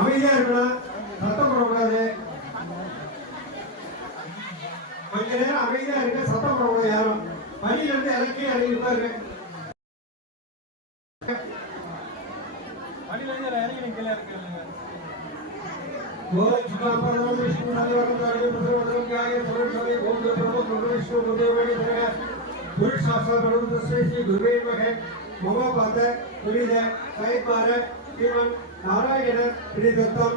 அமைதியா இருக்கணும், சத்தம் போடக்கூடாது. கொஞ்ச நேரம் அமைதியா இருக்க, சத்தம் போடக்கூடாது. யாரும் பணியில இருந்து இறக்கி இருப்பாரு. பணியில இருந்து இறங்கி கீழே இருக்கு. मम पात पुलिद कैपार जीवन नारायण प्रीतत्तम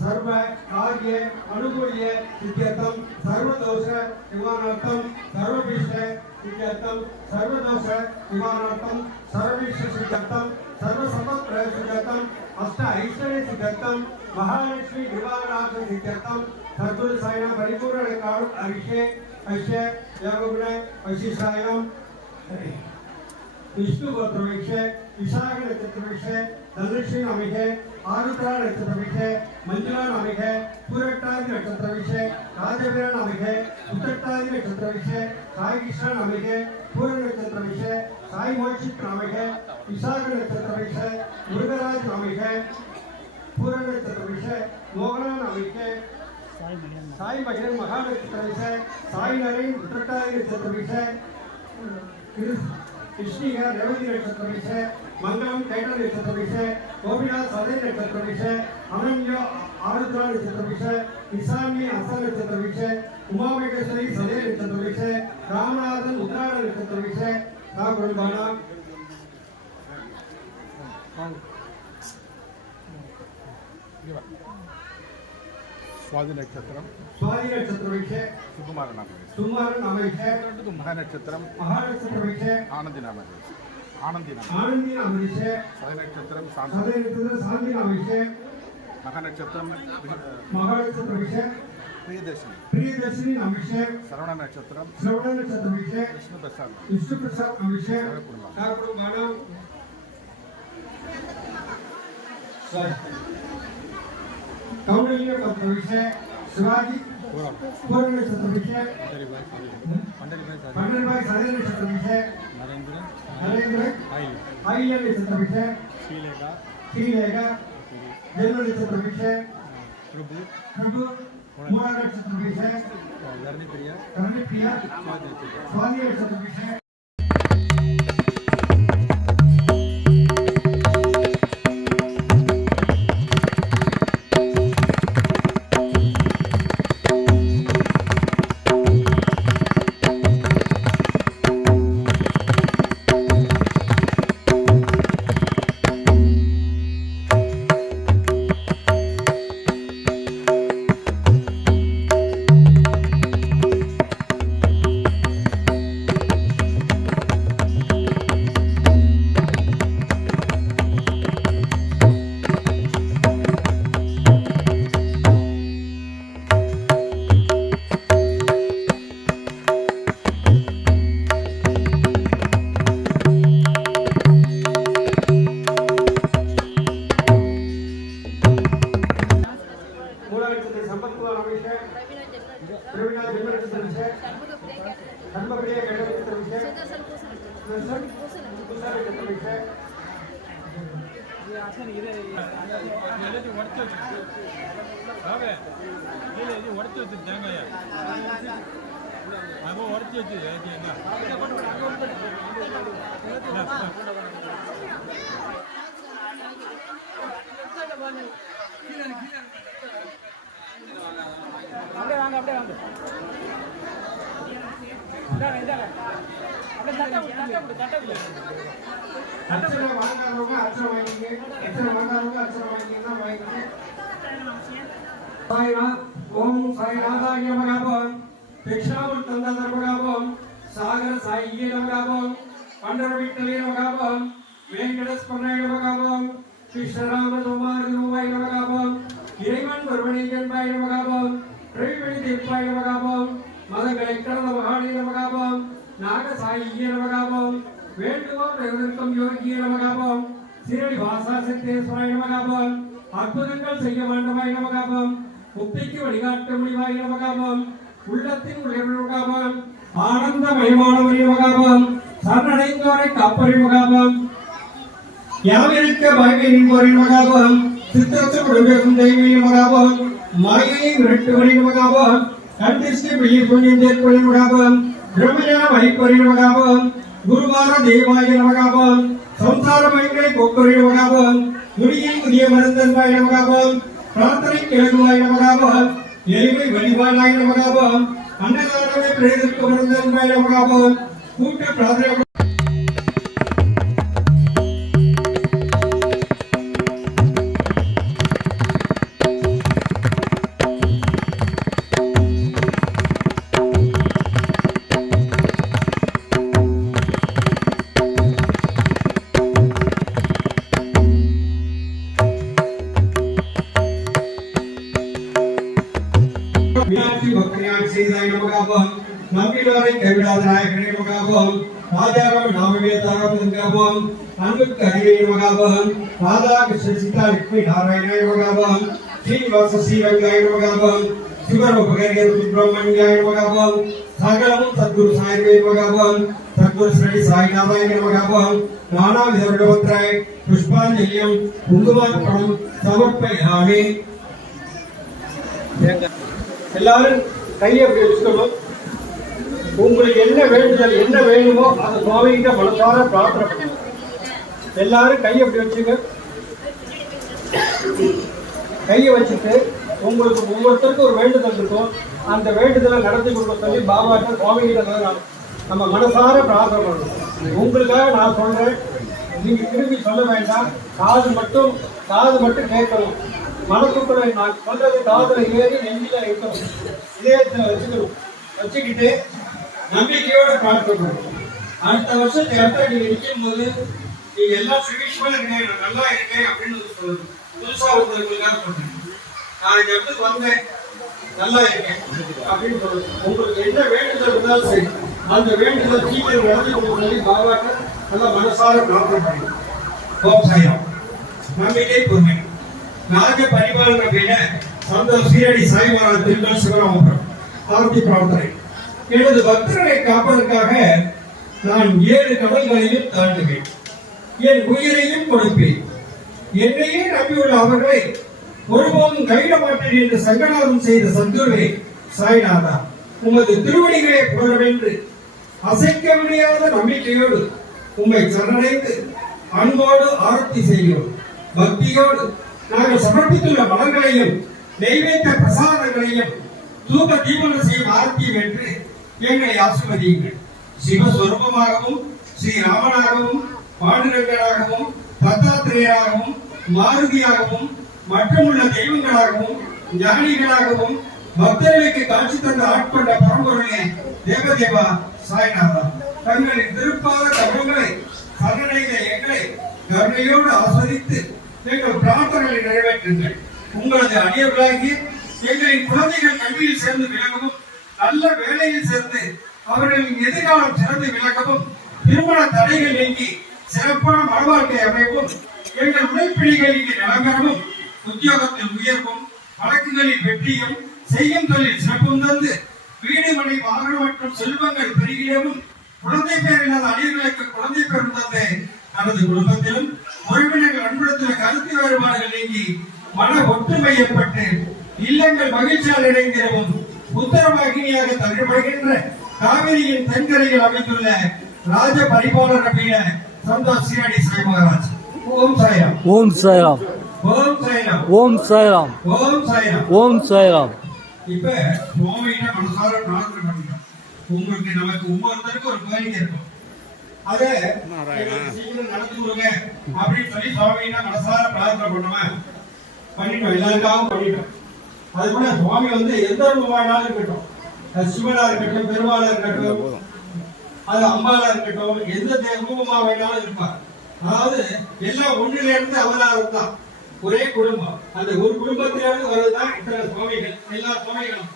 सर्व कार्य अनुकूल्य सिद्ध्यर्थम सर्वदोष निवारणार्थम सर्वविषय सिद्ध्यर्थम सर्वदोष निवारणार्थम सर्वविषय सिद्ध्यर्थम सर्वसमग्र सिद्ध्यर्थम अष्ट ऐश्वर्य सिद्ध्यर्थम महालक्ष्मी निवारणार्थम सिद्ध्यर्थम सद्गुरु साईनाथ परिपूर्ण काल अभिषेक ऐश्वर्य योगगुण वशिष्ठायम विष्णु गोत्र विषय विशाख नक्षत्र विषय धनलक्ष्मी नामिके आरुद्रा नक्षत्र विषय मंजुला नामिके पूरट्टादि नक्षत्र विषय राजवीर नामिके उत्तरट्टादि नक्षत्र विषय साई कृष्ण नामिके पूर्ण नक्षत्र विषय साई मोक्षित नामिके विशाख नक्षत्र विषय मुरुगराज नामिके पूर्ण नक्षत्र विषय मोगरा नामिके साई महेश महा नक्षत्र विषय साई नारायण उत्तरट्टादि नक्षत्र विषय कृष्णिका रेवती नक्षत्र विषय मंगलम कैटल नक्षत्र विषय गोपीनाथ सदय नक्षत्र विषय अनन्य आरुद्रा नक्षत्र विषय ईशान्य असल नक्षत्र विषय उमामेश्वरी सदय नक्षत्र विषय रामनाथन उत्तरायण नक्षत्र विषय नागुरुबाना स्वाति नक्षत्र विषय सुकुमार नाम विषय महानक्षत्र विषय आनंदी नाम विषय सदय नक्षत्र शांति नाम विषय महानक्षत्र विषय प्रियदर्शनी नाम विषय श्रवण नक्षत्र विषय विष्णु प्रसाद नाम विषय कौंडिल्य गोत्र विषय शिवाजी पूर्ण नक्षत्र विषय पंडित भाई सादे नक्षत्र विषय नरेंद्र आइल्य नक्षत्र विषय श्रीलेखा जन्म नक्षत्र विषय प्रभु मूला नक्षत्र विषय कर्णप्रिया स्वाति नक्षत्र विषय ओम साईनाथाय नमः दक्षिणामूर्तं नमः सागर साईये नमः पंडरविट्टले नमः वेंकटेश्वराय नमः कृष्णराम सोमार नमः इरेवन परमणिजन पाय नमः प्रवीण देव पाय नमः मदगलेक्टर महाणी नमः नाग साईये नमः वेंकटेश्वर देवदत्तम योगी नमः श्री भाषा सिद्धेश्वराय नमः அற்புதங்கள் செய்ய வேண்டுமாய் நமகாபம் முக்திக்கு வழிகாட்ட முடிவாய் நமகாபம் உள்ளத்தின் உழைவுகாபம் ஆனந்த மயமானவரை நமகாபம் சரணடைந்தோரை காப்பரை நமகாபம் யாவிருக்க பாகியின் போரின் மகாபம் சித்திரத்து கொடுக்கும் தெய்வீக மகாபம் மாயை விரட்டுவரின் மகாபம் கண்டிஸ்டி பிள்ளை பொன்னின் தேர்ப்பொழின் மகாபம் பிரம்மஞான வைப்பொரின் மகாபம் குருவார தேவாய மகாபம் சம்சார மயங்களை போக்குவரின் மகாபம் முடியின் புதிய மருந்தன் வாய மகாபம் பிரார்த்தனை கிழங்குவாய மகாபம் எளிமை வழிபாடாய மகாபம் அன்னதானமே பிரேதற்கு மருந்தன் வாய மகாபம் கூட்டு பிரார்த்தனை மீனாட்சி பக்தியான் செய்தாய் நமகாபம் நம்பினாரை கைவிடாத நாயகனே நமகாபம் ராஜாராம் நாமவேதாராம் நமகாபம் அன்புக்கு அறிவே நமகாபம் ராதா கிருஷ்ண சீதா லட்சுமி நாராயணாய நமகாபம் ஸ்ரீனிவாச ஸ்ரீரங்காய நமகாபம் சிவரோபகரிய சுப்பிரமணியாய நமகாபம் சகலமும் சத்குரு சாயிவே நமகாபம் சத்குரு ஸ்ரீ சாய்நாதாய நமகாபம் நானா விதவத்ராய் புஷ்பாஞ்சலியம் குங்குமார்ப்பணம் சமர்ப்பயாமி. எல்லாரும் கையை அப்படி வச்சுக்கணும். உங்களுக்கு என்ன வேண்டுதல் என்ன வேணுமோ அதை சுவாமிகிட்ட மனசார பிரார்த்தனை பண்ணணும். எல்லாரும் கையை அப்படி வச்சுங்க. கையை வச்சுட்டு உங்களுக்கு ஒவ்வொருத்தருக்கும் ஒரு வேண்டுதல் இருக்கும். அந்த வேண்டுதலை நடத்தி கொடுக்க சொல்லி பாபாட்ட சுவாமிகிட்ட நம்ம மனசார பிரார்த்தனை பண்ணணும். உங்களுக்காக நான் சொல்றேன், நீங்க திரும்பி சொல்ல வேண்டாம். காது மட்டும் கேட்கணும். மனசுக்குள்ள நான் சொல்றது காதுல ஏறி நெஞ்சில இருக்கணும். இதயத்துல வச்சுக்கிட்டு நம்பிக்கையோட பார்க்கணும். அடுத்த வருஷத்துக்கு அடுத்த நீங்க நிற்கும் போது நீங்க எல்லாம் சுவிஷ்மா இருக்கேன், நான் நல்லா இருக்கேன் அப்படின்னு சொல்லணும். புதுசா ஒருத்தருக்காக சொல்றேன், நான் இந்த இடத்துக்கு வந்தேன் நல்லா இருக்கேன் அப்படின்னு சொல்லணும். உங்களுக்கு என்ன வேண்டுதல் இருந்தாலும் சரி, அந்த வேண்டுதல் சீக்கிரம் நடந்து உங்களுக்கு சொல்லி பாபாட்ட நல்லா மனசார பிரார்த்தனை பண்ணணும். ஓம் சாய்ராம். நம்பிக்கை பொறுமை ராஜ பரிபாலன பீட சந்த சீரடி சாய்மாராஜ் திருநாள் சிவராமபுரம் ஆரத்தி பிரார்த்தனை. எனது பக்தர்களை காப்பதற்காக நான் 7 கடல்களையும் தாண்டுவேன், என் உயிரையும் கொடுப்பேன். என்னையே நம்பியுள்ள அவர்களை ஒருபோதும் கைவிட மாட்டேன் என்று சங்கநாதம் செய்த சத்குருவே சாய்நாதா, உமது திருவடிகளை புகழவென்று அசைக்க முடியாத நம்பிக்கையோடு உம்மை சரணடைந்து அன்போடு ஆரத்தி செய்யும். பக்தியோடு நாங்கள் சமர்ப்பித்துள்ள மலர்களையும் நெய்வேத்த பிரசாதங்களையும் தூப தீபனம் செய்யும் ஆரத்தியும் என்று எங்களை ஆசிர்வதியுங்கள். சிவஸ்வரூபமாகவும் ஸ்ரீராமனாகவும் பாண்டுரங்கனாகவும் தத்தாத்திரேயராகவும் மாருதியாகவும் மற்றுமுள்ள தெய்வங்களாகவும் ஞானிகளாகவும் பக்தர்களுக்கு காட்சி தந்த ஆட்கொண்ட பரம்பொருளே தேவதேவா சாய்நாதா, தங்களின் திருப்பாத கவனங்களை சரணடைந்த எங்களை கருணையோடு ஆஸ்வதித்து எங்கள் பிரார்த்தனைகளை நிறைவேற்றுங்கள். உங்களது அடியவர்களாகி எங்களின் குழந்தைகள் கல்வியில் சேர்ந்து விளங்கவும், நல்ல வேலையில் சேர்ந்து அவர்களின் எதிர்காலம் சிறந்து விளங்கவும், திருமண தடைகள் நீங்கி சிறப்பான மனவாழ்க்கை அமையவும், எங்கள் உழைப்பிடிகள் இங்கு நிலங்கரவும், உத்தியோகத்தில் உயர்வும், வழக்குகளில் வெற்றியும், செய்யும் தொழில் சிறப்பும் தந்து வீடு மனை வாகனம் மற்றும் செல்வங்கள் பெருகிடவும், குழந்தை பேர் இல்லாத அடியர்களுக்கு குழந்தை பேர் தந்து நமது குடும்பத்திலும் உறவினர்கள் அன்புடத்தில் கருத்து வேறுபாடுகள் நீங்கி மன ஒற்றுமை ஏற்பட்டு இல்லங்கள் மகிழ்ச்சியால் இணைந்திடவும் உத்தரவாகினியாக தங்கப்படுகின்ற காவிரியின் தென்கரையில் அமைந்துள்ள ராஜ பரிபாலன பீட சந்தோஷ் சீரடி சாய் மகாராஜ். ஓம் சாய்ராம். ஓம் சாய்ராம். ஓம் சாய்ராம். ஓம் சாய்ராம். ஓம் சாய்ராம். ஓம் சாய்ராம். இப்ப சுவாமிகிட்ட மனசார பிரார்த்தனை பண்ணிட்டோம். உங்களுக்கு நமக்கு ஒவ்வொருத்தருக்கும் ஒரு கோரிக்கை இருக்கும். அதை சீக்கிரம் நடத்தி கொடுங்க அப்படின்னு சொல்லி சுவாமிகிட்ட மனசார பிரார்த்தனை பண்ணுவேன். பண்ணிட்டோம், எல்லாருக்காகவும் பண்ணிட்டோம். அது கூட சுவாமி எந்த ரூபாயாலும் இருக்கட்டும், அது சிவனா இருக்கட்டும், பெருமாளா இருக்கட்டும், அது அம்பாலா இருக்கட்டும், எந்த ரூபமா வேணாலும் இருப்பார். அதாவது எல்லாம் ஒன்றில இருந்து அவதாரம் தான், ஒரே குடும்பம். அந்த ஒரு குடும்பத்திலிருந்து வருதுதான் இத்தனை சுவாமிகள். எல்லா சுவாமிகளும்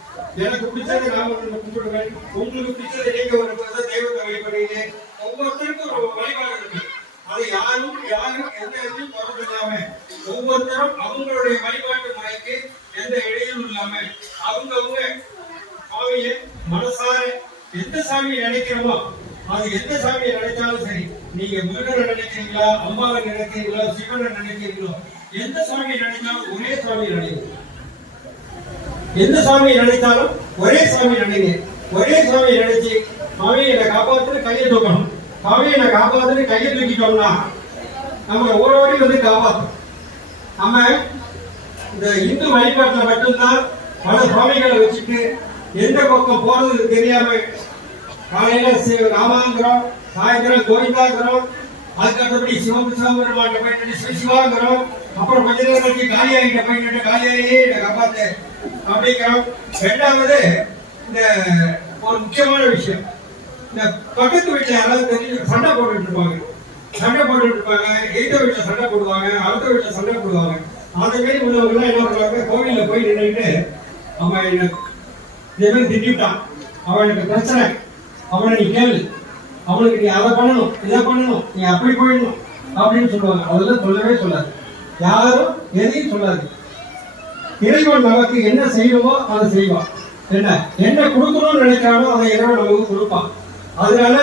எனக்கு பிடிச்சதை நான் கும்பிடுவேன், உங்களுக்கு பிடிச்சதை நீங்க ஒரு தெய்வத்தை வழிபடுறீங்க. ஒவ்வொருத்தருக்கும் ஒரு வழிபாடு இருக்கு. அதை யாரும் எந்த இதுவும் தொடர்பு இல்லாம ஒவ்வொருத்தரும் அவங்களுடைய வழிபாட்டு முறைக்கு எந்த இடையூறும் இல்லாம அவங்கவுங்க சுவாமியை மனசார எந்த சாமியை நினைக்கிறோமோ அது எந்த சாமியை நினைச்சாலும் சரி நீங்க முருகனை நினைக்கிறீங்களா, அம்மாவை நினைக்கிறீங்களா, சிவனை நினைக்கிறீங்களோ, எந்த சாமியை நினைச்சாலும் ஒரே சாமி நினைங்க. எந்த சாமியை நினைத்தாலும் ஒரே சாமி நினைங்க. ஒரே சாமியை நினைச்சு சாமியை என்னை காப்பாத்துன்னு கையை தூக்கணும். சாமியை என்னை காப்பாத்துன்னு கையை தூக்கிட்டோம்னா நம்ம ஓடி வந்து காப்பாற்றும். நம்ம இந்த இந்து வழிபாட்டில் மட்டும்தான் பல சுவாமிகளை வச்சுட்டு எந்த பக்கம் போறது தெரியாம காலையில ராமாங்கிறோம், சாயந்தரம் கோவிந்தாங்கிறோம், அதுக்கடுத்தபடி சிவபெருமான் போயிட்டு சிவாங்கிறோம், அப்புறம் கொஞ்ச நேரம் கழிச்சு காளியாகிட்ட போயிட்டு காளியாயே என்னை காப்பாத்து அப்படிங்கிறோம். ரெண்டாவது இந்த ஒரு முக்கியமான விஷயம், இந்த பக்கத்து வீட்டுல யாராவது தெரிஞ்சு சண்டை போட்டுட்டு இருப்பாங்க, எந்த வீட்டுல சண்டை போடுவாங்க, அடுத்த வீட்டுல சண்டை போடுவாங்க. அந்த மாரி உள்ளவங்க எல்லாம் என்ன பண்ணுவாங்க, கோவில்ல போய் நின்றுட்டு அவன் என்ன திட்டான், அவனுக்கு பிரச்சனை, அவனை நீ கேளு, அவனுக்கு நீ அதை பண்ணணும், இதை பண்ணணும், நீ அப்படி போயிடணும் அப்படின்னு சொல்லுவாங்க. அதெல்லாம் சொல்லவே சொல்லாது, யாரும் எதையும் சொல்லாது. இறைவன் நமக்கு என்ன செய்யணுமோ அதை செய்வான். என்ன கொடுக்கணும்னு நினைக்கிறானோ அதை இறைவன் நமக்கு கொடுப்பான். அதனால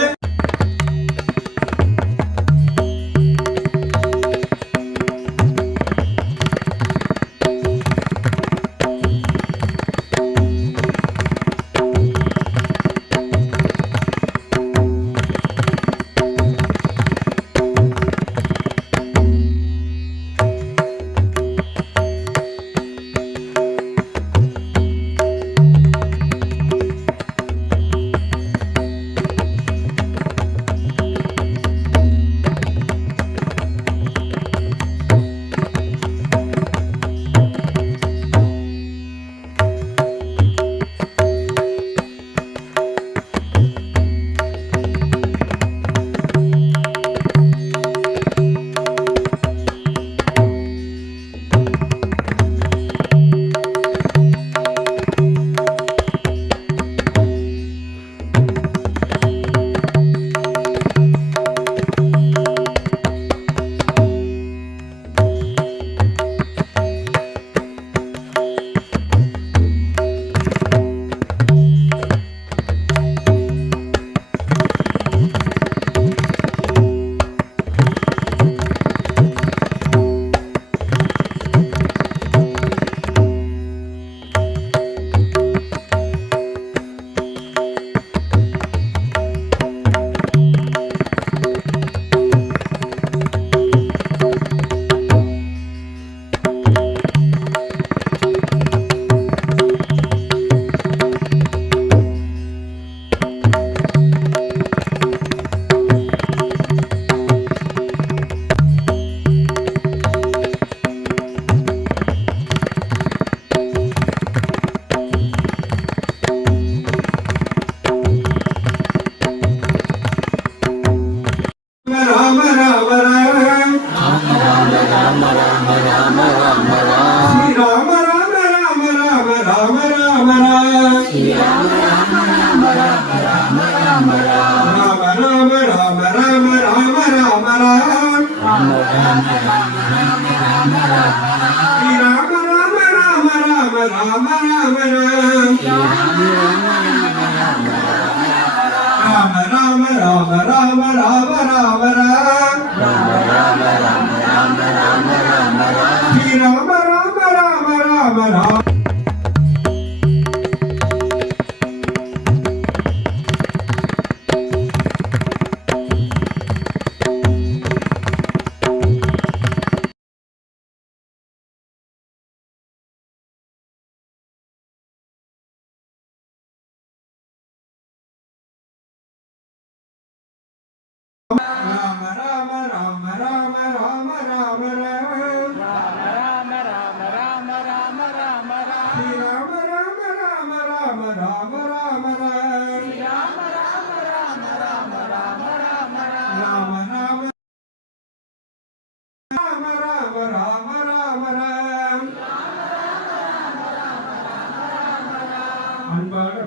Rama